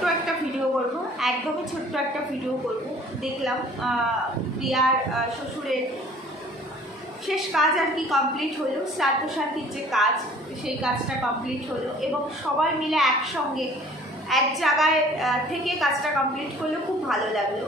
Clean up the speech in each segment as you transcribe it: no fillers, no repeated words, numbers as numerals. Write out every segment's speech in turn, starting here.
ছোট্ট একটা ভিডিও করব, একদমই ছোট্ট একটা ভিডিও করব। দেখলাম প্রিয়ার শ্বশুরের শেষ কাজ আর কি কমপ্লিট হলো, শ্রাদ্ধ শান্তির যে কাজ সেই কাজটা কমপ্লিট হলো এবং সবাই মিলে একসঙ্গে এক জায়গায় থেকে কাজটা কমপ্লিট করলো। খুব ভালো লাগলো।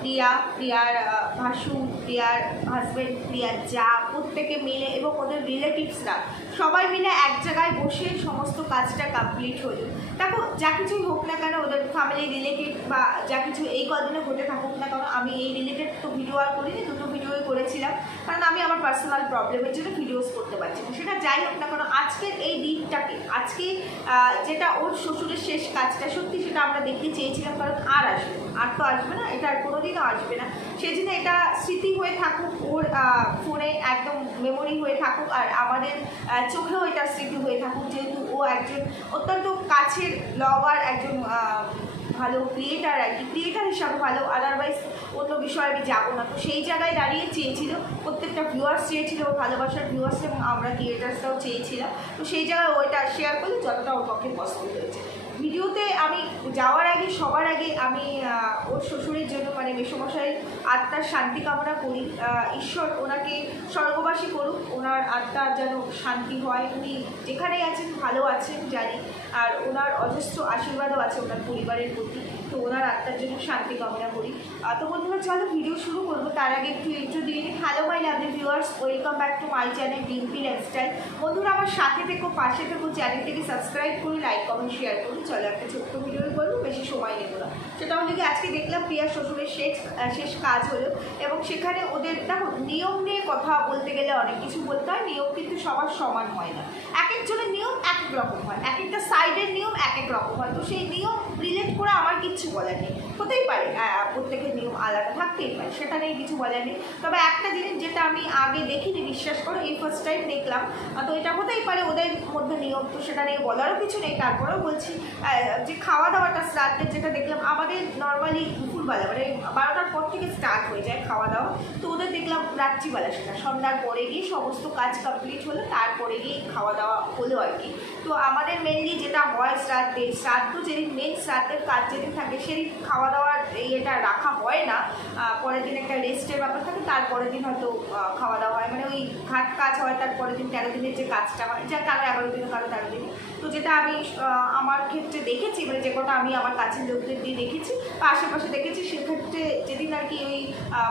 প্রিয়ার ভাসু, প্রিয়ার হাজব্যান্ড, প্রিয়ার যা, প্রত্যেকে মিলে এবং ওদের রিলেটিভসরা সবাই মিলে এক জায়গায় বসে সমস্ত কাজটা কমপ্লিট হলো। দেখো, যা কিছুই হোক না কেন, ওদের ফ্যামিলি রিলেটেড বা যা কিছু এই কদিনে ঘটে থাকুক না কেন, আমি এই রিলেটেড তো ভিডিও আর করিনি, দুটো ভিডিওই করেছিলাম, কারণ আমি আমার পার্সোনাল প্রবলেমের জন্য ভিডিওস করতে পারছি না। সেটা যাই হোক না কেন, আজকের এই দিনটাকে, আজকে যেটা ওর শ্বশুরের শেষ কাজটা, সত্যি সেটা আমরা দেখতে চেয়েছিলাম, কারণ আর আসবে আর তো আসবে না, এটা আর কোনোদিনও আসবে না। সেই জন্য এটা স্মৃতি হয়ে থাকুক, ওর ফোনে একদম মেমোরি হয়ে থাকুক, আর আমাদের চোখেও এটা স্মৃতি হয়ে থাকুক, যেহেতু ও একজন অত্যন্ত কাছের ব্লগার, একজন ভালো ক্রিয়েটার আর কি, ক্রিয়েটার হিসাবে ভালো, আদারওয়াইজ অন্য বিষয়ে আমি যাবো না। তো সেই জায়গায় দাঁড়িয়ে চেয়েছিল, প্রত্যেকটা ভিউয়ার্স চেয়েছিল, ওর ভালোবাসার ভিউয়ার্স, এবং আমরা ক্রিয়েটার্সরাও চেয়েছিলাম। তো সেই জায়গায় ওইটা শেয়ার করলে যতটা ওর পক্ষে পছন্দ হয়েছে। ভিডিওতে আমি যাওয়ার আগে, সবার আগে আমি ওর শ্বশুরের জন্য মানে মেসোমশাইয়ের আত্মার শান্তি কামনা করি। ঈশ্বর ওনাকে স্বর্গবাসী করুক, ওনার আত্মার যেন শান্তি হয়। উনি যেখানেই আছেন ভালো আছেন জানি, আর ওনার অজস্র আশীর্বাদও আছে ওনার পরিবারের প্রতি। তো ওনার আত্মার জন্য শান্তি কামনা করি। তো বন্ধুরা, চলো ভিডিও শুরু করবো। তার আগে একটু ইন্ট্রো দিয়ে নিই। Hello my lovely viewers, welcome back to my channel Dimpi lifestyle. বন্ধুরা, আমার সাথে থেকো, পাশে থেকো, চ্যানেলটিকে সাবস্ক্রাইব করি, লাইক কমেন্ট শেয়ার করি। চলো একটা ছোট্ট ভিডিও করবো, বেশি সময় নেব না। সেটা হলো কি, আজকে দেখলাম প্রিয়ার শ্বশুরের শেষ কাজ হলো, এবং সেখানে ওদের দেখো, নিয়ম নিয়ে কথা বলতে গেলে অনেক কিছু বলতে হয়। নিয়ম কিন্তু সবার সমান হয় না, এক একজনের নিয়ম এক এক রকম হয়, এক একটা সাইডের নিয়ম এক এক রকম হয়। তো সেই নিয়ম রিলেট করে আমার কিচ্ছু বলার নেই, হতেই পারে প্রত্যেকের নিয়ম আলাদা থাকতেই পারে, সেটা নিয়ে কিছু বলার নেই। তবে একটা জিনিস যেটা আমি আগে দেখিনি, বিশ্বাস করো, এই ফার্স্ট টাইম দেখলাম। তো এটা হতেই পারে ওদের মধ্যে নিয়ম, তো সেটা নিয়ে বলারও কিছু নেই। তারপরেও বলছি, যে খাওয়া দাওয়াটা শ্রাদ্ধের যেটা দেখলাম, আমাদের নর্মালি দুপুরবেলা মানে 12টার পর থেকে স্টার্ট হয়ে যায় খাওয়া দাওয়া। তো ওদের দেখলাম রাত্রিবেলা, সেটা সন্ধ্যার পরে গিয়ে সমস্ত কাজ কমপ্লিট হলো, তারপরে গিয়ে খাওয়া দাওয়া হলো আর কি। তো আমাদের মেনলি যেটা হয় শ্রাদ্ধ যেদিন, মেন শ্রাদ্ধের কাজ যেদিন থাকে সেদিন খাওয়া দাওয়ার এটা রাখা হয় না। পরের দিন একটা রেস্টের ব্যাপার থাকে, তারপরের দিন হয়তো খাওয়া দাওয়া হয়, মানে ওই ঘাট কাজ হয়, তারপরের দিন 13 দিনের যে কাজটা হয়, যা কারো 11 দিন, কারো 13 দিন। তো যেটা আমি আমার ক্ষেত্রে দেখেছি, মানে যে কটা আমি আমার কাছের লোকদের দিয়ে দেখেছি বা আশেপাশে দেখেছি, সেক্ষেত্রে যেদিন আর কি ওই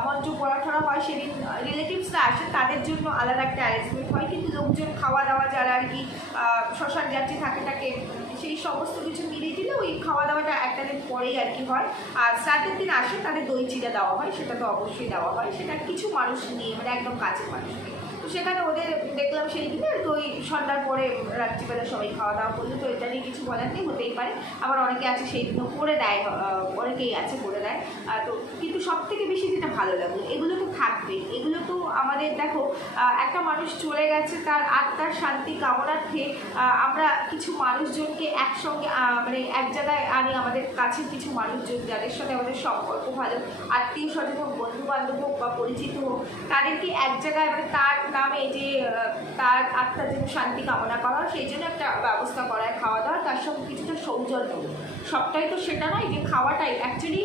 মঞ্চ পড়াঠড়া হয়, সেদিন রিলেটিভসরা আসে, তাদের জন্য আলাদা একটা অ্যারেঞ্জমেন্ট হয়। কিন্তু লোকজন খাওয়া দাওয়া যারা আর কি শ্মশান যাত্রী থাকে, সেই সমস্ত কিছু মিলিয়ে দিলে ওই খাওয়া দাওয়াটা একটা দিন পরেই আর কি হয়। আর শ্রাদ্ধের দিন আসে, তাদের দই চিড়া দেওয়া হয়, সেটা তো অবশ্যই দেওয়া হয়, সেটা কিছু মানুষ নিয়ে, মানে একদম কাছের মানুষকে। তো সেখানে ওদের দেখলাম সেই দিনে তো ওই সন্ধ্যার পরে রাত্রিবেলা সবাই খাওয়া দাওয়া করলো। তো এটা নিয়ে কিছু বলার নেই, হতেই পারে। আবার অনেকে আছে সেই দিনও করে দেয়, অনেকেই আছে করে দেয়। তো কিন্তু সব থেকে বেশি যেটা ভালো লাগলো, এগুলো তো থাকবেই, এগুলো তো আমাদের দেখো, একটা মানুষ চলে গেছে, তার আত্মার শান্তি কামনার্থে আমরা কিছু মানুষজনকে একসঙ্গে মানে এক জায়গায় আনি, আমাদের কাছের কিছু মানুষজন যাদের সাথে আমাদের সম্পর্ক ভালো, আত্মীয় স্বজন হোক, বন্ধু বান্ধব হোক বা পরিচিত হোক, তাদেরকে এক জায়গায় মানে তার নামে যে তার আত্মার জন্য শান্তি কামনা করা, সেই জন্য একটা ব্যবস্থা করা হয় খাওয়া দাওয়া, তার সঙ্গে কিছুটা সৌজন্য। সবটাই তো সেটা নয় যে খাওয়াটাই অ্যাকচুয়ালি,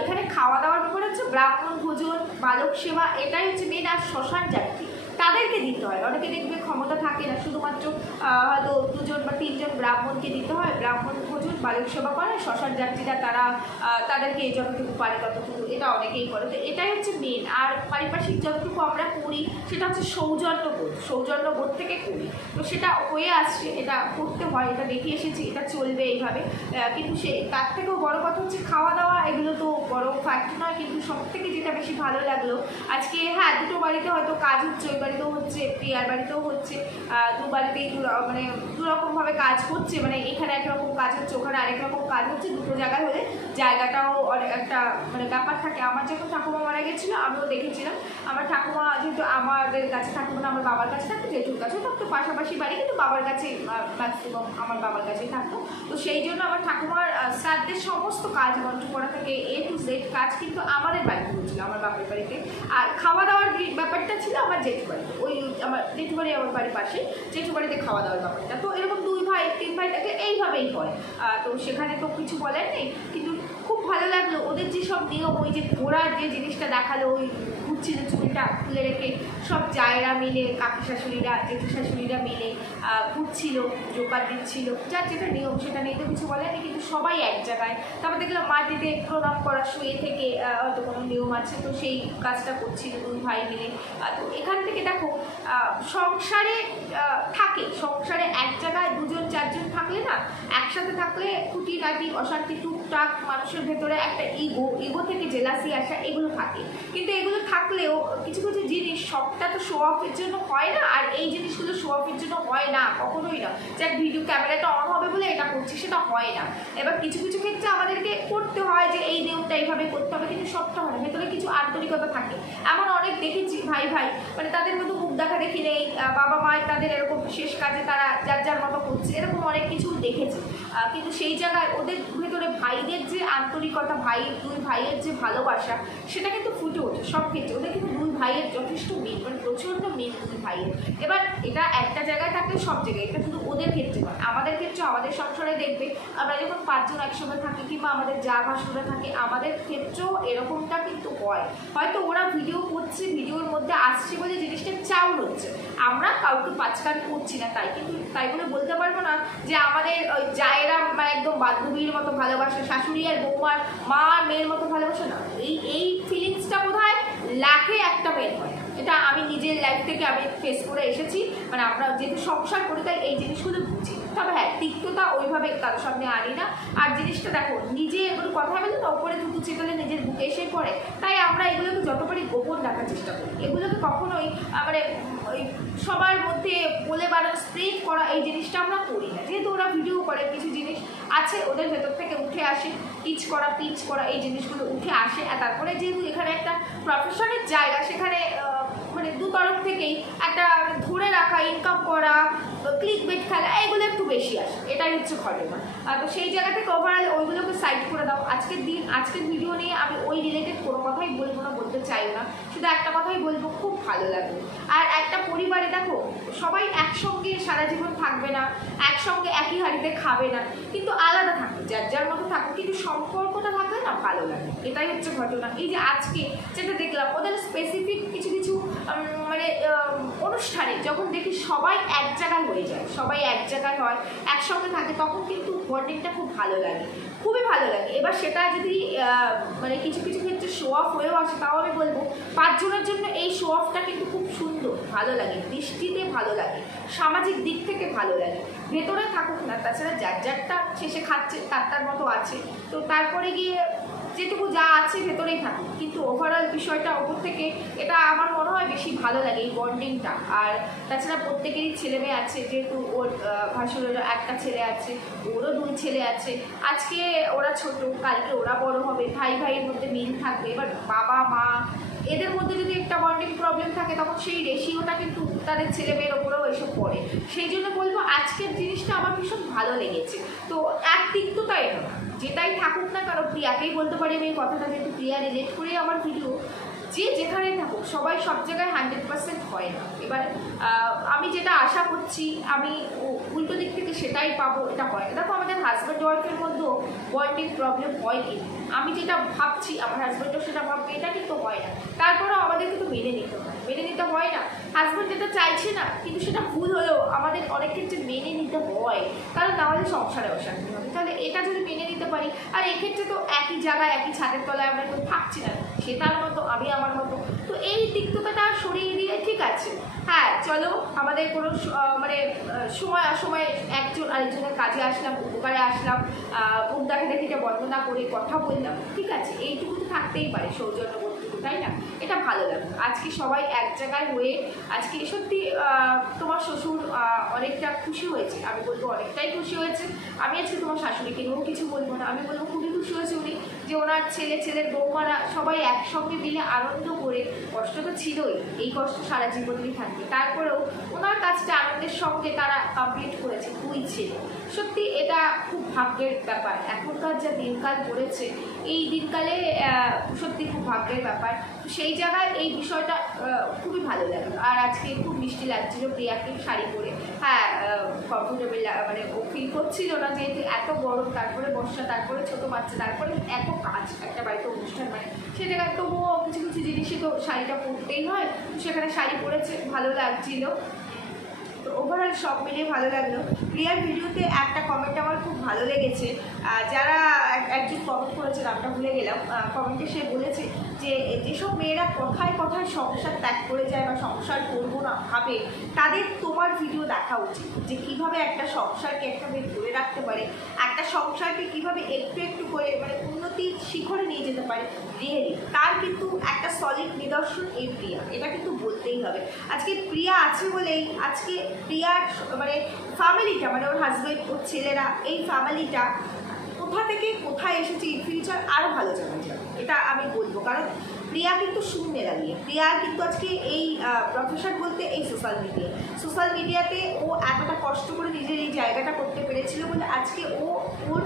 এখানে খাওয়া দাওয়ার ব্যাপার হচ্ছে ব্রাহ্মণ ভোজন, বালক সেবা, এটাই হচ্ছে মেন। আর শ্মশান যাত্রী তাদেরকে দিতে হয়, অনেকে দেখবে ক্ষমতা থাকে না, শুধুমাত্র হয়তো 2 জন বা 3 জন ব্রাহ্মণকে দিতে হয়, ব্রাহ্মণ ভোজন বালক সেবা করে। শ্মশান যাত্রীরা তারা তাদেরকে যতটুকু পারে ততটুকু, এটা অনেকেই করে। তো এটাই হচ্ছে মেন। আর পারিপার্শ্বিক যতটুকু আমরা করি সেটা হচ্ছে সৌজন্যবোধ থেকে করি। তো সেটা হয়ে আসছে, এটা করতে হয়, এটা দেখে এসেছি, এটা চলবে এইভাবে। কিন্তু তার থেকেও বড় কথা হচ্ছে খাওয়া দাওয়া, এগুলো তো বড় ফ্যাক্ট নয়। কিন্তু সব থেকে যেটা বেশি ভালো লাগলো আজকে, হ্যাঁ, দুটো বাড়িতে হয়তো কাজ হচ্ছে, ওই বাড়িতেও হচ্ছে, প্রিয়ার বাড়িতেও হচ্ছে, দু বাড়িতেই মানে দুরকমভাবে কাজ হচ্ছে, মানে এখানে একরকম কাজ হচ্ছে, ওখানে আরেক রকম কাজ হচ্ছে। দুটো জায়গায় হলে জায়গাটাও অনেক একটা মানে ব্যাপার থাকে। আমার যখন ঠাকুমা মারা গেছিলো, আমিও দেখেছিলাম, আমার ঠাকুমা যেহেতু আমাদের কাছে থাকতো না, আমার বাবার কাছে থাকতো, জেঠুর কাছেও থাকতো, পাশাপাশি বাড়ি, কিন্তু বাবার কাছেই ম্যাক্সিমাম আমার বাবার কাছেই থাকতো। তো সেই জন্য আমার ঠাকুমার শ্রাদ্ধের সমস্ত কাজ, মন্ত্র পড়া থেকে A to Z কাজ কিন্তু আমাদের বাড়িতে হচ্ছিল, আমার বাপের বাড়িতে। আর খাওয়া দাওয়ার ব্যাপারটা ছিল আমার জেঠু বাড়িতে, ওই আমার জেঠু বাড়ি আমার বাড়ির পাশে, জেঠু বাড়িতে খাওয়া দাওয়ার ব্যাপারটা। তো এরকম 2 ভাই 3 ভাই থাকলে এইভাবেই হয়। তো সেখানে তো কিছু বলার নেই, কিন্তু খুব ভালো লাগলো ওদের যে সব নিয়ম, ওই যে ঘোড়ার যে জিনিসটা দেখালো, ওই ঘুরছিল চুলটা খুলে রেখে সব জায়রা মিলে, কাকি শাশুড়িরা জেঠু শাশুড়িরা মিলে ঘুরছিল, জোকার দিচ্ছিল, যার যেটা নিয়ম সেটা নিয়ে তো কিছু বলেনি, কিন্তু সবাই এক জায়গায়। তারপর দেখলাম মাটিতে প্রণাম করা, শুয়ে থেকে হয়তো কোনো নিয়ম আছে, তো সেই কাজটা করছিল 2 ভাই মিলে। তো এখান থেকে দেখো সংসারে থাকে, সংসারে এক জায়গায় 2জন 4জন থাকলে না, একসাথে থাকলে খুঁটিনাটি অশান্তি টুকটাক মানুষের ভেতরে একটা ইগো থেকে জেলাসি আসা এগুলো থাকে। কিন্তু এগুলো থাকলেও কিছু কিছু জিনিস সবটা তো শো অফের জন্য হয় না, আর এই জিনিসগুলো শো অফের জন্য হয় না, কখনোই না। যে ভিডিও ক্যামেরাটা অন হবে বলে এটা করছি, সেটা হয় না। এবার কিছু কিছু ক্ষেত্রে আমাদেরকে করতে হয় যে এই নিয়মটা এইভাবে করতে হবে, কিন্তু সবটা হয় না, ভেতরে কিছু আন্তরিকতা থাকে। এমন অনেক দেখেছি ভাই ভাই মানে তাদের মতো মুখ দেখা দেখি নেই, বাবা মায়ের তাদের এরকম শেষ কাজে তারা যার যার মতো করছে, এরকম অনেক কিছু দেখেছি। কিন্তু সেই জায়গায় ওদের ভেতরে ভাইদের যে আন্তরিকতা, 2 ভাইয়ের যে ভালোবাসা, সেটা কিন্তু ফুটে ওঠে সব ক্ষেত্রে। ওদের কিন্তু 2 ভাইয়ের যথেষ্ট মিল, মানে প্রচণ্ড মিল 2 ভাইয়ের। এবার এটা একটা জায়গায় থাকলে সব জায়গায়, এটা শুধু ওদের ক্ষেত্রে নয়, আমাদের ক্ষেত্রে, আমাদের সংসারে দেখবে আমরা যখন 5 জন একসঙ্গে থাকি, কিংবা আমাদের যা ভাসুরা থাকে, আমাদের ক্ষেত্রেও এরকমটা কিন্তু হয়। হয়তো ওরা ভিডিও করছে, ভিডিওর মধ্যে আসছে বলে জিনিসটা চাউল হচ্ছে, আমরা কাউকে পাঁচকান করছি না, তাই কিন্তু তাই বলে বলতে পারবো না যে আমাদের ওই জায়েরা মানে একদম বান্ধবীর মতো ভালোবাসে, শাশুড়ি আর বৌমার মা আর মেয়ের মতো ভালোবাসে না। এই ফিলিংসটা বোধহয় লাখে একটা মেয়ের হয়। এটা আমি নিজের লাইফ থেকে আমি ফেস করে এসেছি, মানে আমরা যেহেতু সংসার করি তাই এই জিনিসগুলো বুঝি। তবে হ্যাঁ, তিক্ততা ওইভাবে কারোর সামনে আনি না। আর জিনিসটা দেখো, নিজে এগুলো কথা বলে তো ওপরে থুতু চেতলে নিজের বুকে এসে পড়ে, তাই আমরা এগুলোকে যত পারি গোপন রাখার চেষ্টা করি। এগুলোকে কখনোই মানে ওই সবার মধ্যে বলে বাড়ানো, স্প্রেড করা, এই জিনিসটা আমরা করি না। যেহেতু ওরা ভিডিও করে, কিছু জিনিস আছে ওদের ভেতর থেকে উঠে আসে, পিচ করা এই জিনিসগুলো উঠে আসে। আর তারপরে যেহেতু এখানে একটা প্রফেশনের জায়গা, সেখানে মানে 2 তরফ থেকেই একটা ধরে রাখা, ইনকাম করা, ক্লিক বেট খেলা, এগুলো একটু বেশি আসে, এটাই হচ্ছে ঘটনা। তো সেই জায়গা থেকে ওভারঅল ওইগুলোকে সাইড করে দাও। আজকের ভিডিও নিয়ে আমি ওই রিলেটেড কোনো কথাই বলবো না, বলতে চাই না, শুধু একটা কথাই বলবো, খুব ভালো লাগবে। আর একটা পরিবারে দেখো সবাই একসঙ্গে সারা জীবন থাকবে না, একসঙ্গে একই হাঁড়িতে খাবে না, কিন্তু আলাদা থাকবে, যার যার মতো থাকবে, কিন্তু সম্পর্কটা থাকলে না ভালো লাগে, এটাই হচ্ছে ঘটনা। এই যে আজকে যেটা দেখলাম, ওদের স্পেসিফিক কিছু কিছু মানে অনুষ্ঠানে যখন দেখি সবাই এক জায়গায় হয়ে যায়, সবাই এক জায়গায় হয়, একসঙ্গে থাকে, তখন কিন্তু বন্ডিংটা খুব ভালো লাগে, খুবই ভালো লাগে। এবার সেটা যদি মানে কিছু কিছু ক্ষেত্রে শো অফ হয়েও আসে, তাও আমি বলবো 5 জনের জন্য এই শো অফটা কিন্তু খুব সুন্দর, ভালো লাগে, দৃষ্টিতে ভালো লাগে, সামাজিক দিক থেকে ভালো লাগে। ভেতরে থাকুক না, তাছাড়া যার যারটা শেষে খাচ্ছে, তার মতো আছে, তো তারপরে গিয়ে যেটুকু যা আছে ভেতরেই থাকুক, কিন্তু ওভারঅল বিষয়টা ওপর থেকে এটা আমার মনে হয় বেশি ভালো লাগে, এই বন্ডিংটা। আর তাছাড়া প্রত্যেকেরই ছেলে মেয়ে আছে, যেহেতু ওর ভাসুরের একটা ছেলে আছে, ওরও 2 ছেলে আছে। আজকে ওরা ছোট, কালকে ওরা বড় হবে, ভাই ভাইয়ের মধ্যে মিল থাকবে। এবার বাবা মা এদের মধ্যে যদি একটা বন্ডিং প্রবলেম থাকে, তখন সেই রেশিওটা কিন্তু তাদের ছেলে মেয়ের ওপরেও এসব পড়ে। সেই জন্য বলবো আজকের জিনিসটা আমার ভীষণ ভালো লেগেছে। তো এক তিক্ততা এটা না, যেটাই থাকুক না, কারণ প্রিয়াকেই বলতে পারি আমি এই কথাটা, যেহেতু প্রিয়া রিলেট করেই আমার ভিডিও, যে যেখানে থাকুক সবাই সব জায়গায় 100% হয় না। এবার আমি যেটা আশা করছি, আমি উল্টো দিক থেকে সেটাই পাবো, এটা হয় না। দেখো আমাদের হাজব্যান্ড ওয়াইফের মধ্যেও বন্ডিং প্রবলেম হয়, কিন্তু আমি যেটা ভাবছি আমার হাজব্যান্ডও সেটা ভাববে, এটা কিন্তু হয় না। তারপরেও আমাদের কিন্তু মেনে নিতে হয় না। হাজব্যান্ড যেটা চাইছে না, কিন্তু সেটা ভুল হলেও আমাদের অনেক ক্ষেত্রে মেনে নিতে হয়, কারণ তাহলে সংসারে অশান্তি হবে। তাহলে এটা যদি মেনে নিতে পারি, আর এক্ষেত্রে তো একই জায়গায় একই ছাদের তলায় আমরা কেউ থাকছি না, সে তার মতো আমি আমার মতো, তো এই তিক্ততাটা সরিয়ে দিয়ে ঠিক আছে, হ্যাঁ চলো আমাদের কোনো মানে সময় অসময়ে একজন আরেকজনের কাজে আসলাম, উপকারে আসলাম, মুখ দেখে দেখিটা বর্ণনা করে কথা বললাম, ঠিক আছে, এইটুকু তো থাকতেই পারে সৌজন্য বন্ধুত্ব, তাই না? এটা ভালো লাগে। আজকে সবাই এক জায়গায় হয়ে, আজকে সত্যি তোমার শ্বশুর অনেকটা খুশি হয়েছে, আমি বলবো অনেকটাই খুশি হয়েছে। আমি আজকে তোমার শাশুড়িকে নিয়েও কিছু বলবো না, কথা, আমি বলবো খুবই খুশি হয়েছে উনি যে ওনার ছেলের বৌমারা সবাই একসঙ্গে মিলে আনন্দ করে, কষ্ট তো ছিলই, এই কষ্ট সারা জীবনেরই থাকবে, তারপরেও ওনার কাজটা আনন্দের সঙ্গে তারা কমপ্লিট করেছে 2 ছেলে। সত্যি এটা খুব ভাগ্যের ব্যাপার, এখনকার যা দিনকাল পড়েছে এই দিনকালে সত্যি খুব ভাগ্যের ব্যাপার। সেই জায়গায় এই বিষয়টা খুবই ভালো লাগলো। আর আজকে খুব মিষ্টি লাগছিল প্রিয়াকে শাড়ি পরে, হ্যাঁ কমফোর্টেবল মানে ও ফিল করছিল না, যেহেতু এত গরম, তারপরে বর্ষা, তারপরে ছোটো বাচ্চা, তারপরে এত কাজ একটা বাড়িতে অনুষ্ঠান, মানে সে জায়গায় তবুও কিছু কিছু জিনিসই তো শাড়িটা পরতেই হয়, সেখানে শাড়ি পরেছে, ভালো লাগছিল। তো ওভারঅল সব মিলিয়ে ভালো লাগলো। প্রিয়ার ভিডিওতে একটা কমেন্ট আমার খুব ভালো লেগেছে, যারা একজন কমেন্ট করেছে, নামটা ভুলে গেলাম, কমেন্টে সে বলেছে যে যেসব মেয়েরা কথায় কথায় সংসার ত্যাগ করে যায় বা সংসার করবো না ভাবে, তাদের তোমার ভিডিও দেখা উচিত, যে কিভাবে একটা সংসারকে একটা মেয়ে ধরে রাখতে পারে, একটা সংসারকে কিভাবে একটু একটু করে মানে উন্নতির শিখরে নিয়ে যেতে পারে। রিয়েলি তার কিন্তু একটা সলিড নিদর্শন এই প্রিয়া, এটা কিন্তু বলতেই হবে। আজকে প্রিয়া আছে বলেই আজকে প্রিয়ার মানে ফ্যামিলিটা, মানে ওর হাজব্যান্ড, ওর ছেলেরা, এই ফ্যামিলিটা কোথা থেকে কোথায় এসেছে, ইন ফিউচার আরও ভালো জানা যাবে, এটা আমি বলবো। কারণ প্রিয়া কিন্তু শূন্যে দাঁড়িয়ে, প্রিয়া কিন্তু আজকে এই প্রফেশন বলতে এই সোশ্যাল মিডিয়াতে ও এতটা কষ্ট করে নিজের এই জায়গাটা করতে পেরেছিল বলে আজকে ও ওর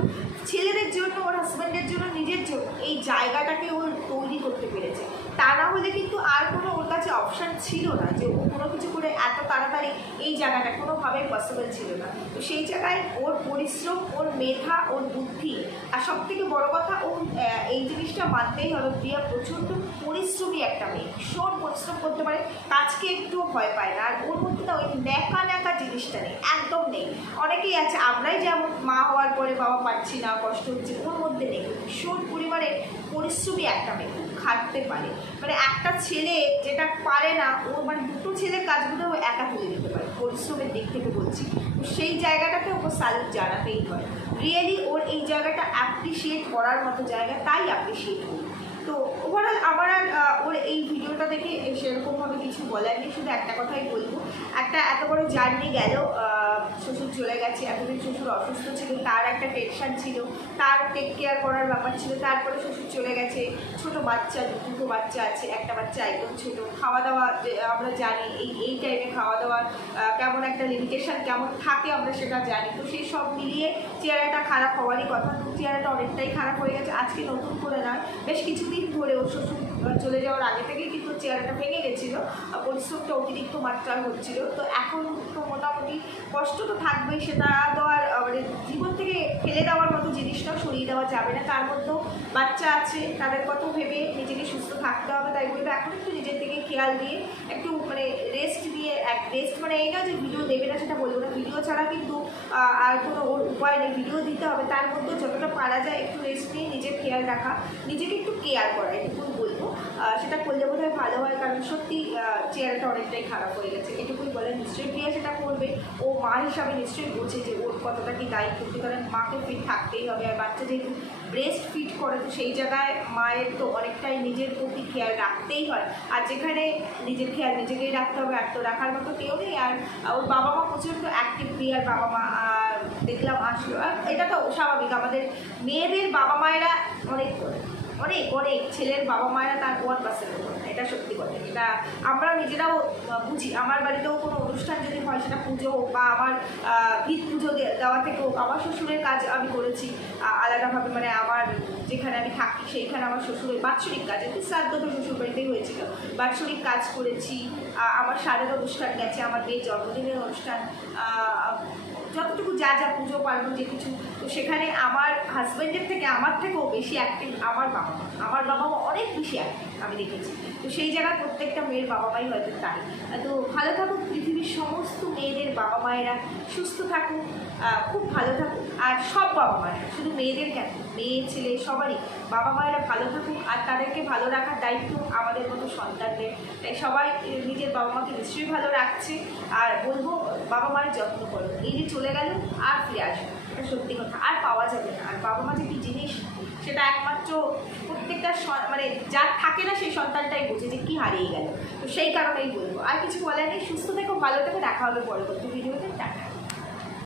ছেলেদের জন্য, ওর হাজব্যান্ডের জন্য, নিজের জন্য এই জায়গাটাকে ও তৈরি করতে পেরেছে। তা না হলে কিন্তু আর কোনো ওর কাছে অপশান ছিল না যে ও কোনো কিছু করে এত তাড়াতাড়ি এই জায়গাটা কোনোভাবেই পসিবল ছিল না। তো সেই জায়গায় ওর পরিশ্রম, ওর মেধা, ওর বুদ্ধি, আর সব থেকে বড়ো কথা ও এই জিনিসটা মানতেই হবে, প্রিয়া প্রচণ্ড পরিশ্রমী একটা মেয়ে, ভীষণ পরিশ্রম করতে পারে, কাজকে একটুও ভয় পায় না। আর ওর মধ্যে না ওই ন্যাকা জিনিসটা নেই, একদম নেই। অনেকেই আছে, আমরাই যেমন মা হওয়ার পরে বাবা পাচ্ছি না, কষ্ট হচ্ছে, ওর মধ্যে নেই। ভীষণ পরিমাণে পরিশ্রমী একটা মেয়ে, খাটতে পারে, মানে একটা ছেলে যেটা পারে না ও, মানে 2টো ছেলের কাজগুলো ও একা তুলে দিতে পারে, পরিশ্রমের দিক থেকে বলছি। তো সেই জায়গাটাতে ওকে স্যালুট জানাতেই হয়। রিয়েলি ওর এই জায়গাটা অ্যাপ্রিসিয়েট করার মতো জায়গা, তাই অ্যাপ্রিসিয়েট করি। তো ওভারঅল আমার আর ওর এই ভিডিওটা দেখে সেরকমভাবে কিছু বলার নেই, শুধু একটা কথাই বলবো, একটা এত বড় জার্নি গেল, শ্বশুর চলে গেছে, এতদিন শ্বশুর অসুস্থ ছিল, তার একটা টেনশান ছিল, তার টেক কেয়ার করার ব্যাপার ছিল, তারপরে শ্বশুর চলে গেছে, ছোটো বাচ্চা, 2টো বাচ্চা আছে, একটা বাচ্চা একদম ছোটো, খাওয়া দাওয়া আমরা জানি এই টাইমে খাওয়া দাওয়ার কেমন একটা লিমিটেশান কেমন থাকে আমরা সেটা জানি। তো সেই সব মিলিয়ে চেহারাটা খারাপ হওয়ারই কথা, তো চেহারাটা অনেকটাই খারাপ হয়ে গেছে, আজকে নতুন করে নয়, বেশ কিছুদিন ধরে ওর শ্বশুর চলে যাওয়ার আগে থেকেই কিন্তু চেহারাটা ভেঙে গেছিলো, পরিশ্রমটা অতিরিক্ত মাত্রায় হচ্ছিল। তো এখন তো মোটামুটি কষ্ট তো থাকবেই, সেটা তো আর মানে জীবন থেকে ফেলে দেওয়ার মতো জিনিসটাও সরিয়ে দেওয়া যাবে না, তার মধ্যেও বাচ্চা আছে, তাদের কথা ভেবে নিজেকে সুস্থ থাকতে হবে। তাই বলবো এখন একটু নিজের দিকে খেয়াল দিয়ে একটু মানে রেস্ট দিয়ে, রেস্ট মানে এই না যে ভিডিও দেবে না সেটা বলবো না, ভিডিও ছাড়া কিন্তু আর কোনো ওর উপায় নেই, ভিডিও দিতে হবে, তার মধ্যে যতটা পারা যায় একটু রেস্ট নিয়ে নিজের খেয়াল রাখা, নিজেকে একটু কেয়ার করা, এটুকুই বলবো। সেটা করলে বোধহয় ভালো হয়, কারণ সত্যি চেহারাটা অনেকটাই খারাপ হয়ে গেছে, এটুকুই বলে। নিশ্চয়ই প্রিয়া সেটা করবে, ও মা হিসাবে নিশ্চয়ই বোঝে যে ওর কতটা কি দায়িত্ব, কারণ মাকে ফিট থাকতেই হবে, আর বাচ্চা যেহেতু ব্রেস্ট ফিট করে, তো সেই জায়গায় মায়ের তো অনেকটাই নিজের প্রতি খেয়াল রাখতেই হয়, আর যেখানে নিজের খেয়াল নিজেকেই রাখতে হবে, আর তো রাখার মতো কেউ নেই। আর ওর বাবা মা প্রচণ্ড অ্যাক্টিভ, প্রিয়ার বাবা মা দেখলাম আসলো, আর এটা তো স্বাভাবিক, আমাদের মেয়েদের বাবা মায়েরা অনেক অনেক ছেলের বাবা মায়েরা তার 1% করে না, এটা সত্যি কথা, এটা আমরা নিজেরাও বুঝি। আমার বাড়িতেও কোনো অনুষ্ঠান যদি হয়, সেটা পুজো হোক বা আমার ঈদ পুজো দেওয়া থেকে হোক, আমার শ্বশুরের কাজ আমি করেছি আলাদাভাবে, মানে আমার যেখানে আমি থাকি সেইখানে আমার শ্বশুরের বাৎসরিক কাজ, শ্রাদ্ধ তো শ্বশুর বাড়িতেই হয়েছিল, বাৎসরিক কাজ করেছি, আমার সারের অনুষ্ঠান গেছে, আমার মেয়ের জন্মদিনের অনুষ্ঠান, যতটুকু যা পুজো পার্বণ যে কিছু, তো সেখানে আমার হাজব্যান্ডের থেকে আমার থেকেও বেশি অ্যাক্টিভ আমার বাবা মা অনেক বেশি অ্যাক্টিভ আমি দেখেছি। তো সেই জায়গায় প্রত্যেকটা মেয়ের বাবা মাই হয়তো তাই। তো ভালো থাকুক পৃথিবীর সমস্ত মেয়েদের বাবা মায়েরা, সুস্থ থাকুক, খুব ভালো থাকুক, আর সব বাবা মায়েরা, শুধু মেয়েদের কেন, মেয়ে ছেলে সবারই বাবা মায়েরা ভালো থাকুক, আর তাদেরকে ভালো রাখার দায়িত্ব আমাদের মতো সন্তানদের। তাই সবাই নিজের বাবা মাকে নিশ্চয়ই ভালো রাখছে, আর বলবো বাবা মায়ের যত্ন করো, এই যে চলে গেল আর ফিরে আসবে, এটা সত্যি কথা, আর পাওয়া যাবে না। আর বাবা মা যে কী জিনিস সেটা একমাত্র প্রত্যেকটা মানে যার থাকে না সেই সন্তানটাই বোঝে যে কী হারিয়ে গেল। তো সেই কারণেই বলবো, আর কিছু বলার নেই, সুস্থ থেকো, ভালো থেকো, দেখা হবে পরবর্তী ভিডিওতে, টাটা।